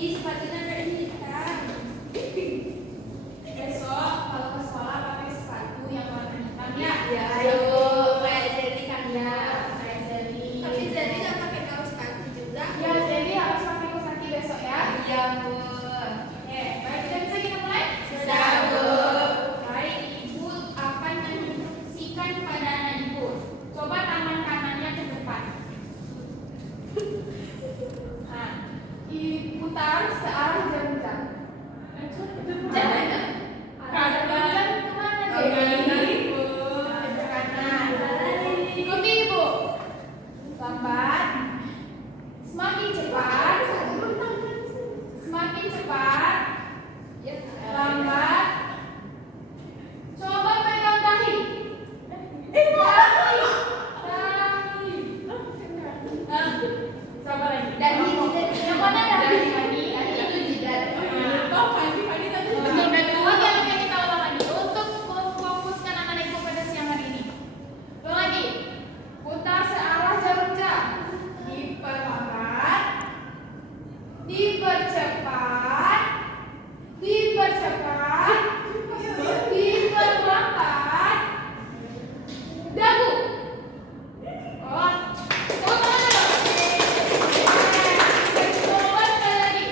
Ih, sepatunya kayak hitam. Besok kalau ke sekolah pakai sepatu yang warna hitam ya. Ya, ayo kayak jadi kanda, kayak jadi. Tapi jadi nggak pakai kaos kaki juga. Ya, jadi harus pakai kaos kaki besok ya. Iya, Bu. Oke, baik, kita mulai. Sudah, Bu. Baik, Ibu akan menginstruksikan kepada anak Ibu. Coba tangan kanannya ke depan. Nah, diputar searah jam-jam. Jangan. Jam kemana jadi? Ke kanan. Ikuti Ibu. Lambat. Semakin cepat. Semakin cepat. Lambat. Coba pegang dahi. Dahi. Coba lagi. Dahi, Yang mana dahi? Dahi itu jidat. Betul, dan lagi yang kita ulang lagi untuk memfokuskan anak Ibu pada siang hari ini. Ulang lagi. Putar searah jarum jam. Diperlambat. Dipercepat. Dipercepat. Diperlambat. Dagu. Oh, teman-teman dulu. Coba sekali lagi.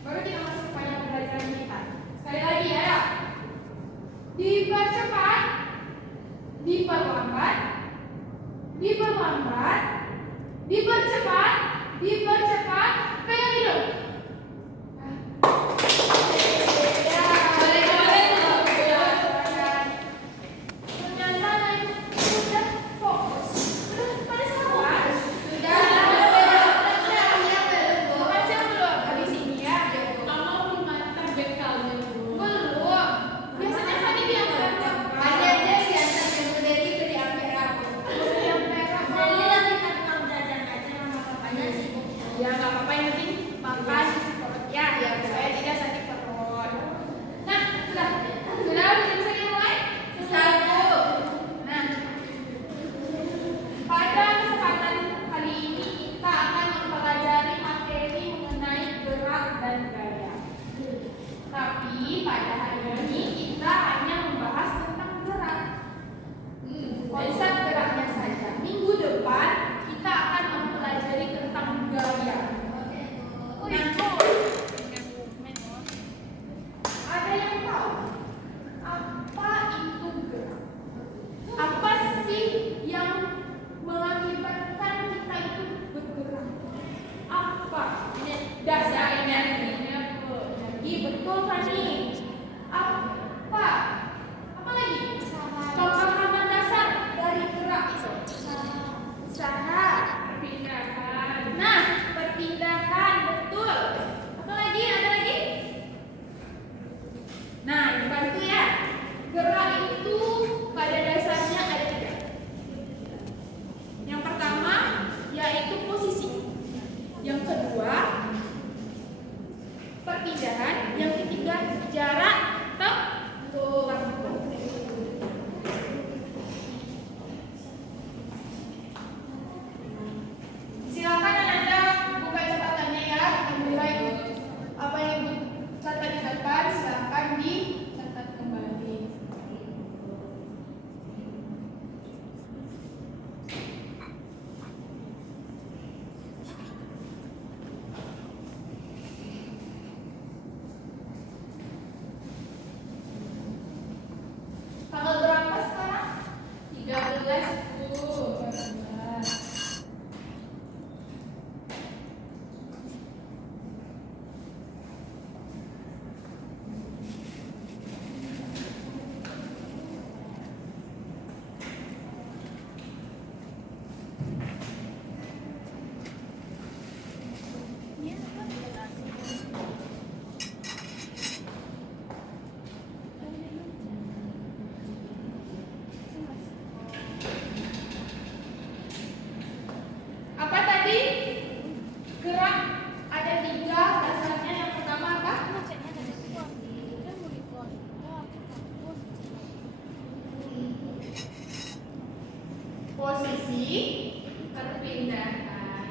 Baru kita masuk kepada pembelajaran kita. Sekali lagi ya. Dipercepat. Diperlambat. Diperlambat. Dipercepat. Dipercepat. Pegang hidung. Ternyata anak Ibu sudah fokus. Sudah pada semua. Sudah. Bukan siang belum. Habis ini ya. Belum. Biasanya tadi diangkat. Ada aja si antar Ibu Dedi ke diambil rambut. Yang merah. Jadi lagi tukang jajan aja sama papanya sih. Ya nggak apa-apa, yang penting makan isi perut ya, supaya tidak sakit perut. Nah, sudah bisa dimulai. Satu. Nah, pada kesempatan kali ini kita akan mempelajari materi mengenai gerak dan gaya. Tapi pada hari ini kita hanya membahas tentang gerak. Konsep geraknya saja. Minggu depan kita akan mempelajari tentang gaya. Ada yang tahu apa itu gerak? Apa sih yang mengakibatkan kita itu bergerak? Apa? Dasarnya. Jadi betul Fani. Apa? Apa lagi? Pemahaman dasar dari gerak itu. Usaha. Nah, perpindahan, betul. Apa lagi? Ada lagi? Nah, dibantu ya. Gerak itu pada dasarnya ada 3. Yang pertama yaitu posisi. Yang kedua perpindahan. Yang ketiga jarak tempuh. Silakan Anda buka catatannya ya. Kita mulai apa yang Ibu catat di depan, silakan dicatat kembali. Tanggal berapa sekarang? 13. Apa tadi? Gerak ada 3 dasarnya. Yang pertama apa? Posisi, perpindahan,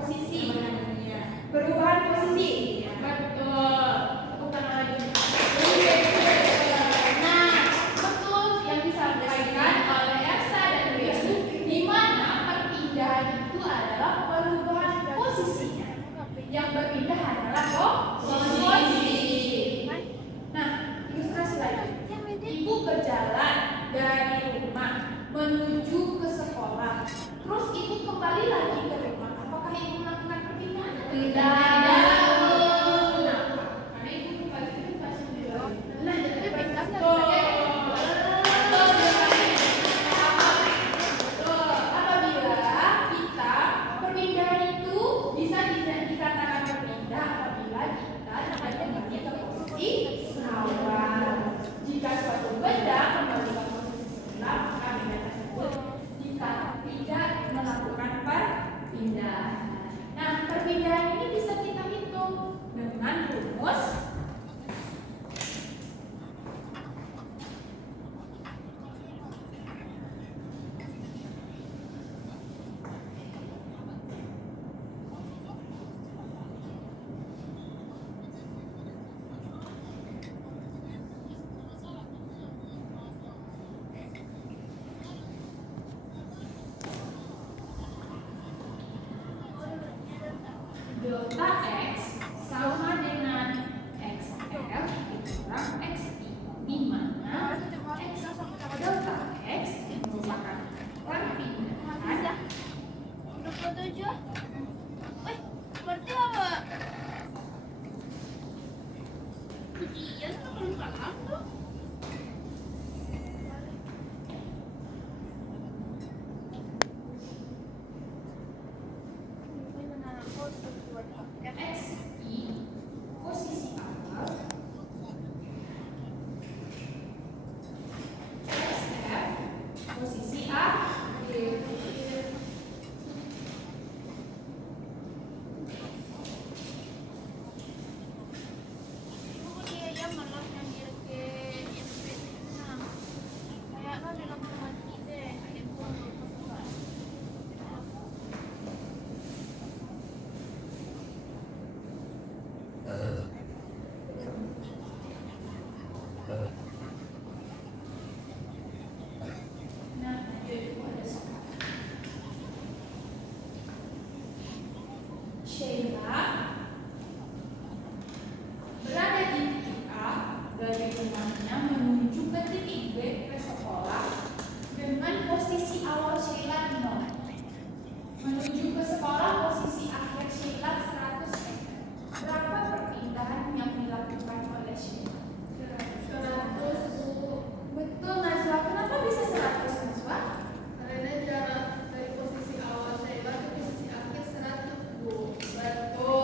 posisi. Perubahan posisi. Betul. Bukan lagi. Nah, betul yang disampaikan oleh Elsa dan Wisnu, di mana perpindahan itu adalah perubahan posisinya. Yang berpindah adalah posisi. Nah, ilustrasi lagi. Ibu berjalan dari rumah menuju ke sekolah. Terus ibu kembali lagi ke rumah. Apakah ibu melakukan perpindahan? Tidak. Karena ibu kembali ke rumah sendiri. Nah, apabila kita perpindahan itu bisa dikatakan berpindah apabila kita tidak kembali ke posisi awal. Jika suatu benda kembali ke posisi semula, maka benda tersebut jika tidak melakukan perpindahan. Nah, perpindahan ini bisa kita hitung dengan rumus delta X sama dengan XF dikurang XI, di mana delta X merupakan perpindahan. 27. Berarti apa? Ujian tuh belum kelar tuh. XI posisi awal, XF posisi akhir. Nah, itu ada sekarang. Sheila berada di titik A dari rumahnya menuju ke titik B ke sekolah dengan posisi awal Sheila 0. Menuju ke sekolah posisi akhir Sheila 100 meter. Berapa perpindahan yang dilakukan oleh Sheila? 100, Bu. Betul, Najwa. Kenapa bisa 100, Najwa? Karena jarak dari posisi awal Sheila ke posisi akhir 100, Bu. Betul.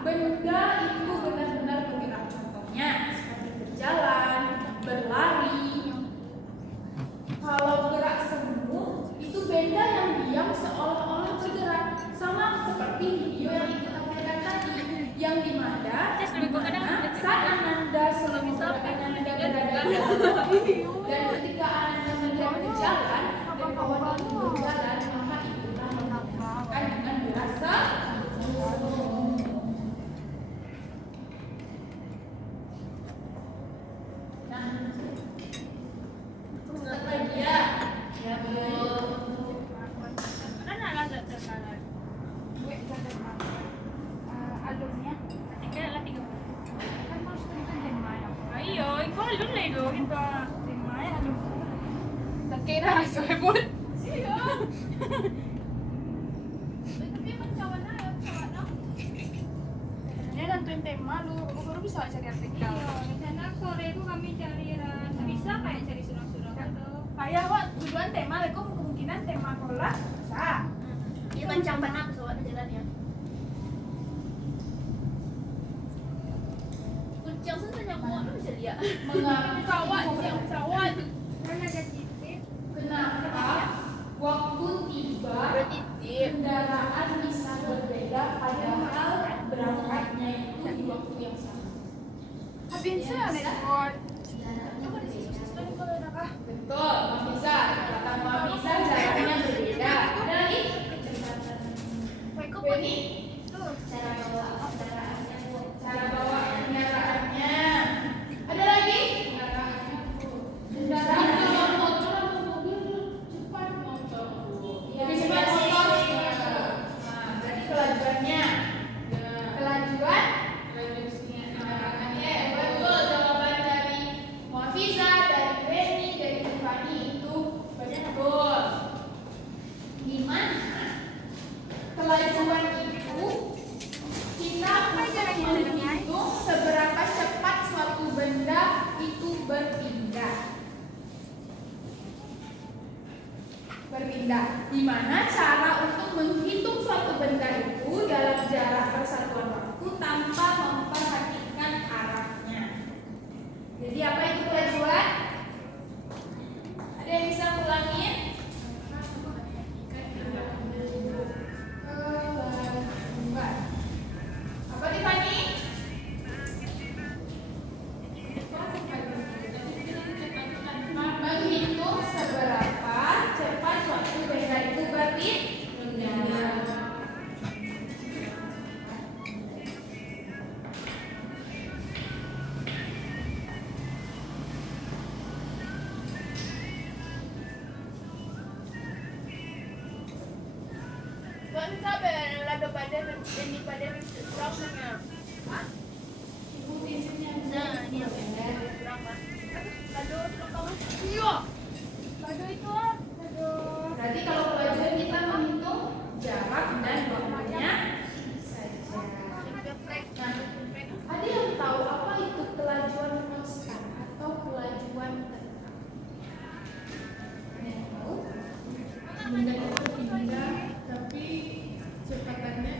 benda itu benar-benar bergerak. Contohnya seperti berjalan, berlari. Kalau gerak semu itu benda yang diam seolah-olah bergerak, sama seperti video yang ikut tampilkan tadi, yang dimana saat Ananda selama Ananda berada di dan ketika Ananda melihat berjalan dan kawan itu berjalan, maka itulah yang dinamakan dengan berasa semu. Nah, cepat lagi ya. Ya, Mana ada terkalah? gue catat alumnya. Tinggal lah 30. Kan harus tentukan tema ya. Ayo, ikaw alun na ito. Ito, timay, ano? Kira sebut. Iya. Tapi mencawan na, cawan na. Dia nentuin tema lu, baru bisa cari artikel. Iya, di sana sore itu kami cari bisa kayak cari sunang-sunang gitu. Kayak wah tujuan tema, aku kemungkinan tema sekolah bisa. Iya, macam mana pesawat jalannya? Kucing sebenarnya kuat bisa lihat. Mengapa pesawat. Mana ada titik? Kenapa waktu tiba kendaraan bisa berbeda padahal berangkatnya itu di waktu yang sama? Habis rekod. Coba di sini sekali kalau ada kah? Betul, bisa. Kata Mbak bisa jalannya berbeda. Ada lagi? Kok Benny? tuh Cara bawa kendaraannya, Bu. Cara bawa kendaraannya. Ada lagi? Kendaraan kalau motor atau mobil cepat motor. Lebih cepat motor. Nah, berarti kelajuannya. Kelajuan? Kendaraannya. Betul, jawaban dari Muafiza, dari Benny, dari Tiffany itu banyak betul. Gimana? Kelajuan itu kita untuk menghitung seberapa cepat suatu benda itu berpindah. Dimana cara untuk menghitung suatu benda itu dalam jarak persatuan waktu tanpa memperhatikan arahnya. Jadi apa itu kelajuan? Ada yang bisa ulangin? Apa Tiffany? Menghitung seberapa cepat suatu benda itu berpindah. Buat sabar, lado pada ini pada prosesnya. Nah, ini apa? Berapa? Lado berapa? Iya. Lado itu lado. Berarti kalau kelajuan kita menghitung jarak dan waktunya saja. Nah, ada yang tahu apa itu kelajuan konstan atau kelajuan tetap? Ada yang tahu? Benda itu pindah tapi cepatannya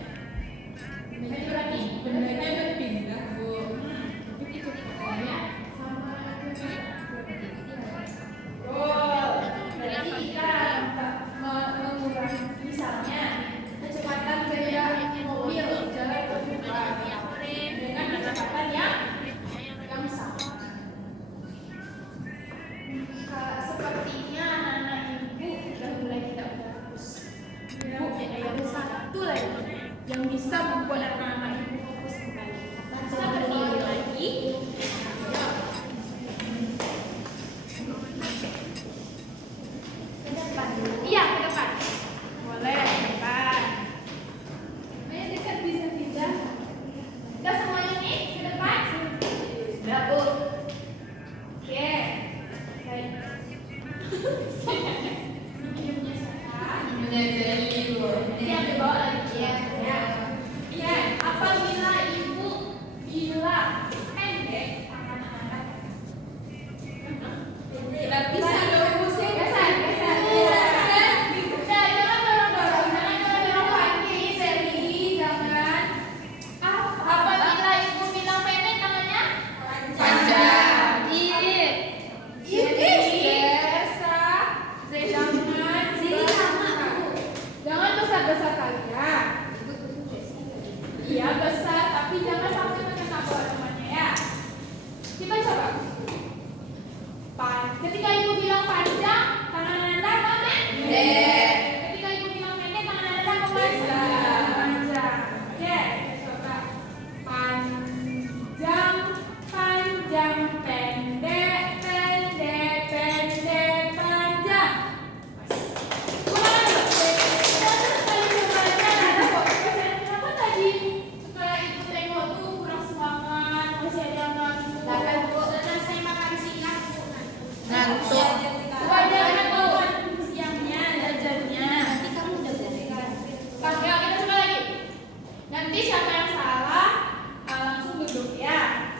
Tapi jangan sampai terkena bola temannya ya. Kita coba. Ketika ibu bilang panjang, tangan anda pendek. Ketika ibu bilang pendek, tangan anda panjang. Oke, kita coba. Panjang, panjang, pendek, pendek, pendek, panjang. Ulangan dulu. Terus kali coba ada kok. Kenapa tadi setelah ibu tengok tuh kurang semangat, masih ada yang ngantuk. Dan saya makan siang, Bu. Ngantuk. Wajar bawaan siangnya, jajannya. Nanti kamu udah beres. Oke, kita coba lagi. Nanti siapa yang salah, langsung duduk ya.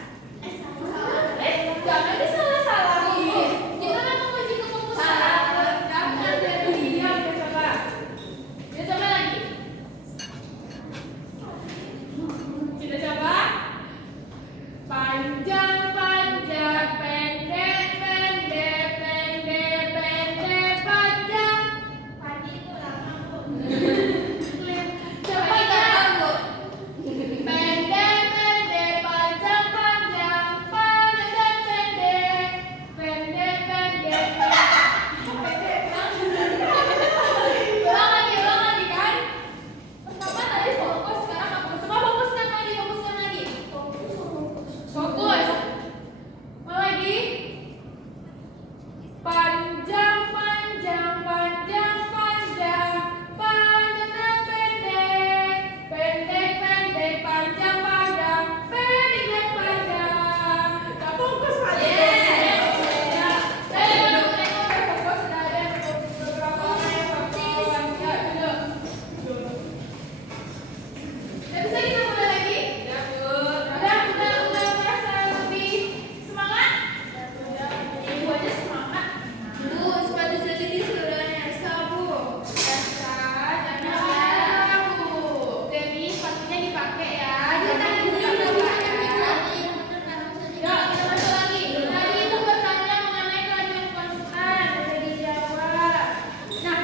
Jangan disalah-salahin. Kita kan menguji keputusan. Jangan jadi diam. Kita coba. Kita coba lagi. Kita coba. Panjang, panjang, pendek, pendek, pendek, pendek, panjang. Pagi itu lama, Bu. Coba ya. Pendek, pendek, panjang, panjang, panjang dan pendek, pendek, pendek, ulang lagi kan? Pertama tadi fokus, sekarang fokus. Coba fokuskan lagi. Fokus. Mau lagi? Panjang, panjang, panjang, panjang, panjang dan pendek, pendek, pendek, panjang, panjang, pendek dan panjang. Gak fokus lagi. Ya. Tengok, fokus. Sudah ada beberapa orang yang fokus. Ya, duduk. Bisa kita mulai lagi? Udah merasa lebih semangat? Ibu aja semangat. Bu, sepatu jeli di saudaranya Esa, Bu. Biasa, jangan ragu. Jadi sepatunya dipakai ya. Jangan dibuka-buka ya. Ya, kita masuk lagi. Tadi ibu bertanya mengenai kelajuan konstan. Bisa dijawab. Nah,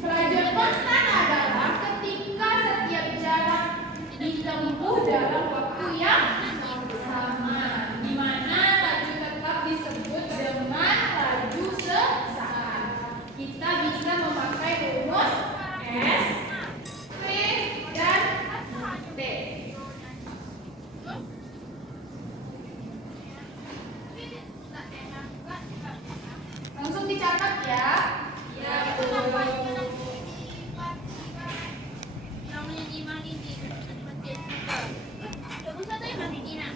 kelajuan konstan adalah ketika setiap jarak ditempuh dalam waktu yang sama, di mana laju tetap disebut dengan laju sesaat. Kita bisa memakai rumus S, V, dan T. Langsung dicatat ya. Ya, Namanya di mana ini? Coba satu yang mana ini, Nak?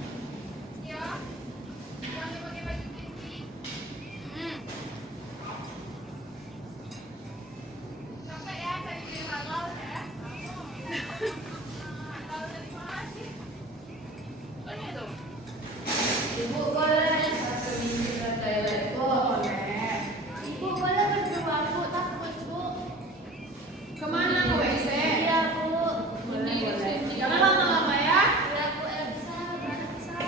Ya. Jangan pakai baju putih. Sampai ya, saya kirim halal ya. Halal dari mana sih? Ini tuh. Ibu boleh satu minggu ke toilet, Bu. Boleh. Ibu boleh berdua, Bu. Takut, Bu. Kemana ke WC? Iya, Bu. Boleh. Jangan lama-lama ya. Iya, Bu. Elsa, Elsa.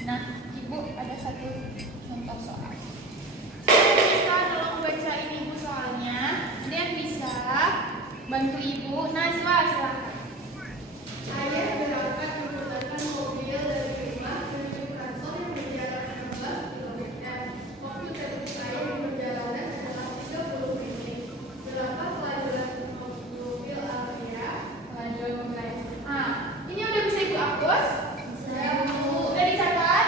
Nah, Ibu ada satu contoh soal. Bisa tolong bacain Ibu soalnya. Dan bisa bantu Ibu. Najwa, silakan. Ayah berangkat menggunakan mobil dari rumah menuju kantor yang berjarak 16 km. Waktu tempuh saya di perjalanan adalah 30 menit. Berapa pelajaran mobil Alia? Lanjut mulai. Ini udah bisa Ibu hapus? Saya Bu. Udah dicatat?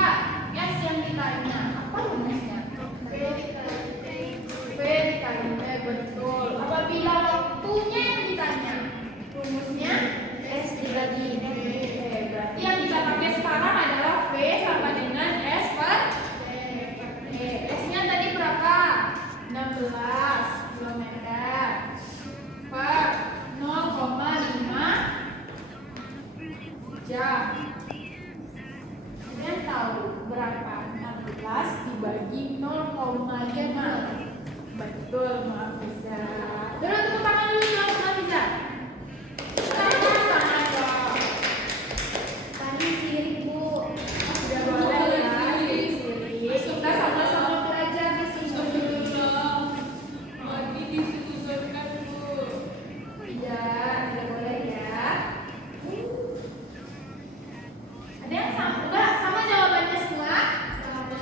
Kak, S yang ditanya. Apa rumusnya? V dikali T, betul. Apabila waktunya yang ditanya, rumusnya S dibagi V. Berarti yang kita pakai sekarang adalah V sama dengan S per T. S-nya tadi berapa? 16 km per 0,5 jam. Ada yang tahu berapa 16 dibagi 0,5? Betul, Mafiza. Terus tepuk tangan dulu dong, Mafiza. Tepuk tangan dong. tadi sirik Bu. Udah boleh ya, siri-siri. Kita sama-sama belajar di sini. Iya, udah boleh ya. Ada yang sama? Enggak, sama jawabannya semua? Sama.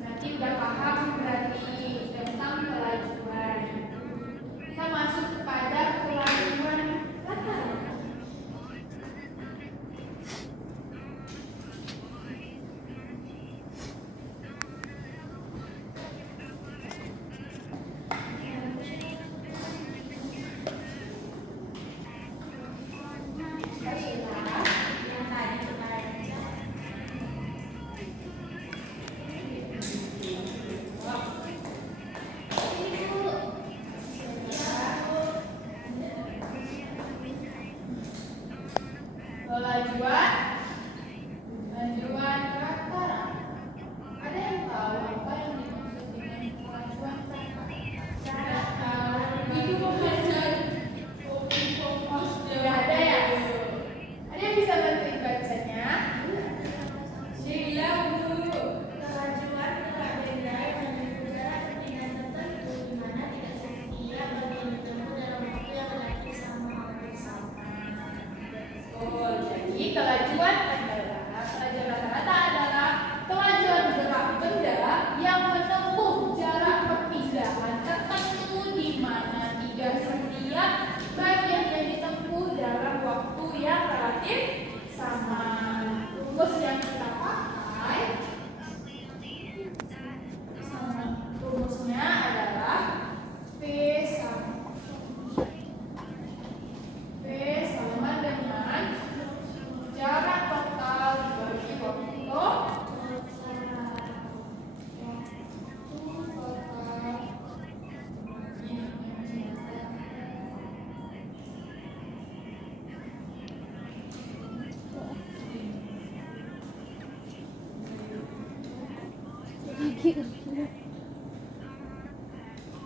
Berarti udah paham berarti tentang kelajuan. Kita masuk kepada kelajuan latar. Yang tadi kita kelajuan rata-rata. Ada yang tahu apa yang dimaksud dengan kelajuan rata-rata? Itu pembelajaran sudah ada ya? Ada yang bisa bantuin bacanya? Sheila, Bu. Kelajuan gerak benda yang berjarak ketinggian tertentu di mana tidak setia bagi yang ditempuh dalam waktu yang relatif sama atau bersama. Oh, jadi kelajuan rata-rata adalah kelajuan gerak benda yang menempuh jarak perpindahan tertentu di mana tidak setiap bagian yang ditempuh dalam waktu yang relatif sama. Rumus yang kita pakai rumusnya adalah V sama dengan jarak total dibagi waktu total.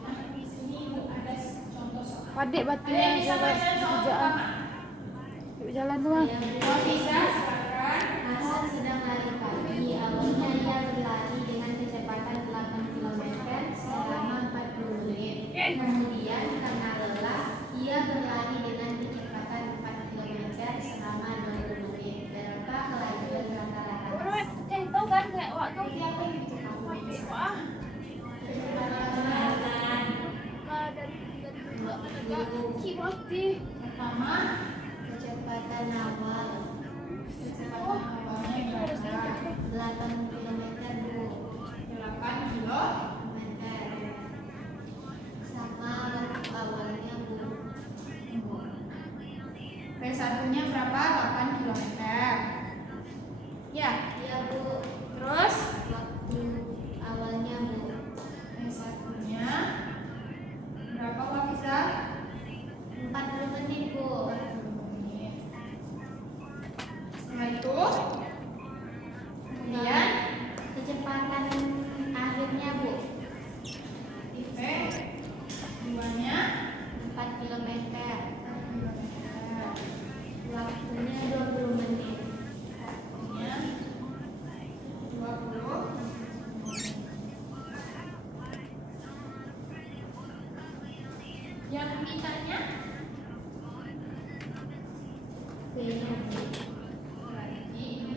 Nah, di sini ada contoh soal. Adik Ada yang bisa baca soal pertama? Yuk jalan tuh, Bang. Mau bisa silakan. Hasan sedang lari pagi. Awalnya ia berlari dengan kecepatan 8 km selama 40 menit. Kemudian karena lelah, ia berlari dengan kecepatan 4 km selama 20 menit. Berapa kelajuan rata-rata? Tahu kan kayak waktu Dia apa yang bikin kamu wah, Kecepatan mati. Pertama, kecepatan awal kecepatan awalnya berapa? 8 km Bu. 8 kilo. Sama waktu awalnya Bu. V1-nya berapa? 8 km. Ya, Iya Bu. terus Waktu awalnya Bu. V1-nya berapa, Wafisa? 40 menit Bu. 40 menit. Setelah itu, kemudian Kecepatan akhirnya Bu. di V2-nya 4 km. 4 km. Waktunya 20 menit. Waktunya 20. Yang mintanya B-nya Bu. berarti ini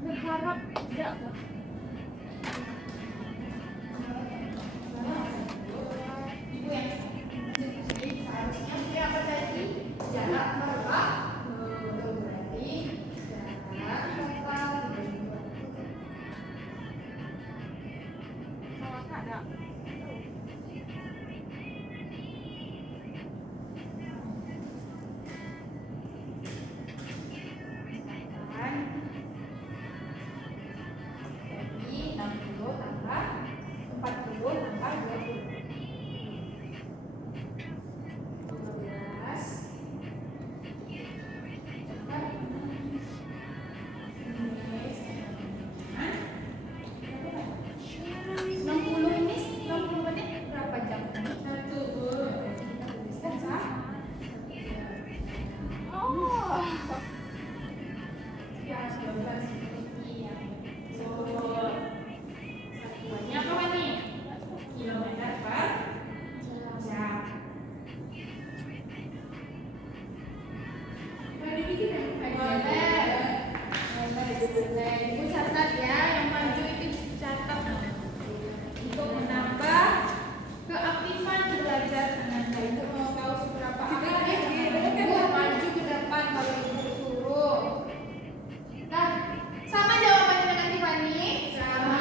Berharap tidak. Ibu yang jadi seharusnya dia apa tadi? Jarak berapa? Berarti jarak total. Salah ada. Kan? Jadi 60 tambah 40 tambah 20. 15. Enam puluh ini 60 menit berapa jam? Satu. Kita tuliskan Oh. ya 12 menit. Satuannya apa nih? Kilometer per jam. Boleh. Ibu catat ya, yang maju itu catat untuk menambah keaktifan belajar dengan baik. Ibu mau tahu seberapa aktif? Ibu maju ke depan kalau ibu suruh. Nah, sama jawabannya dengan Tiffany? Sama.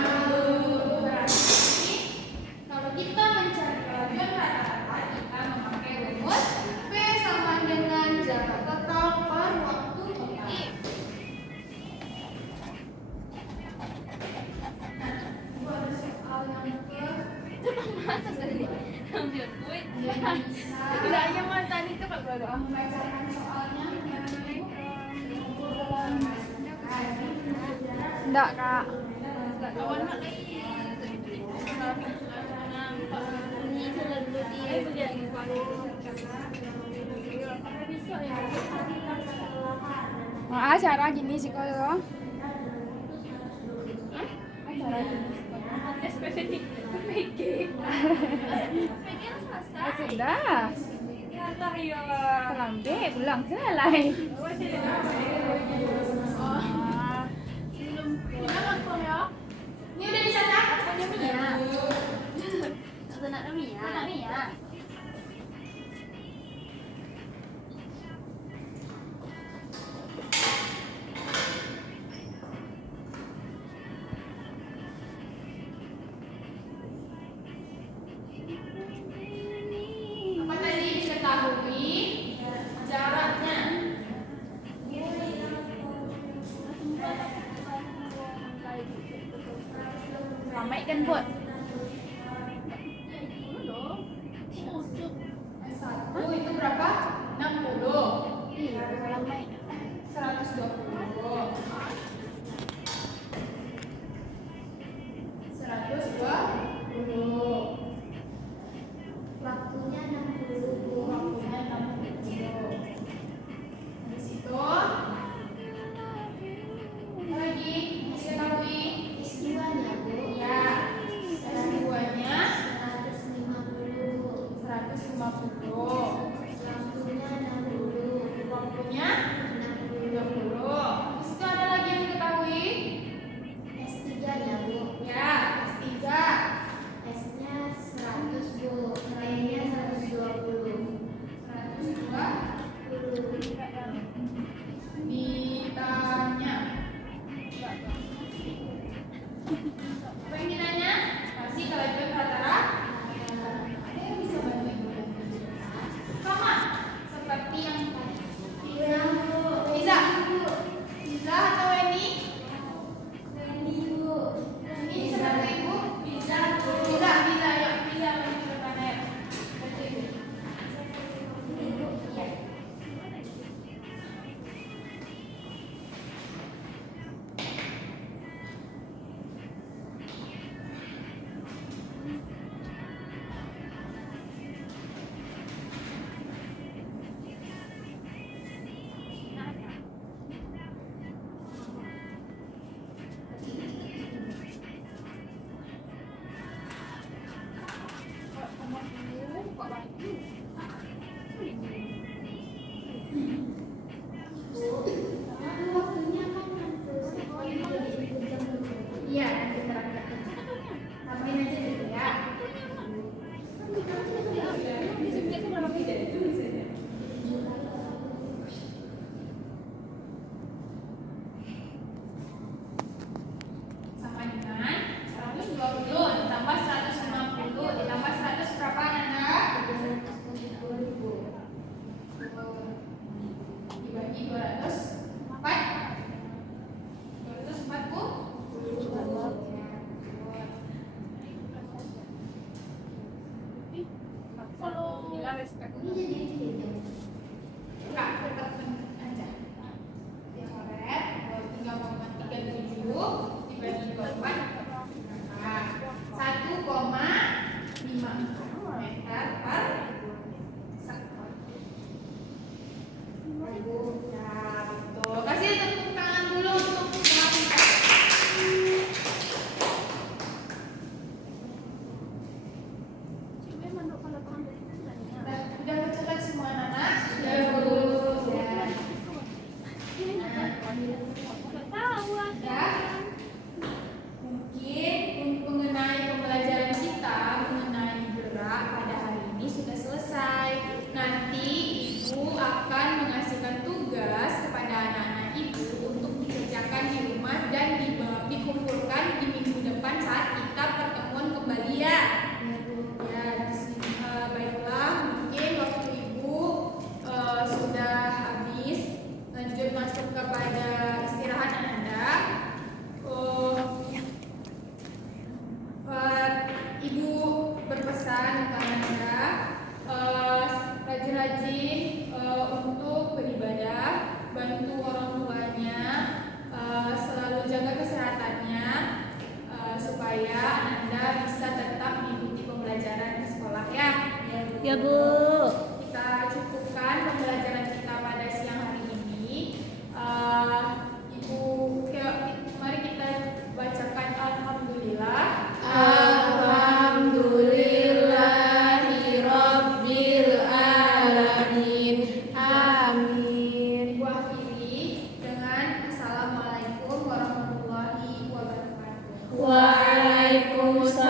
Berarti kalau kita mencari kelajuan rata-rata, kita memakai rumus V sama dengan jarak total per waktu total. Nah, ibu ada soal yang Masa tadi ambil duit. bisa Tidak hanya mantan itu kan berdoa. membacakan soalnya. Enggak, Kak. Kawan nak Ini selalu di Acara gini sih kalau. Acara gini. SPP PG. Sudah. Ya, Lambe pulang selesai. Ini udah dicatat? Mia. Satu nak Mia. Anak Mia. Apa tadi diketahui jaraknya? Ramai kan, Bot? Satu itu berapa? 60. Iya, ramai. 120. 120. Waktunya 60. Waktunya 60. Habis itu apa lagi? Diketahui S2-nya, Bu. ya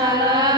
adalah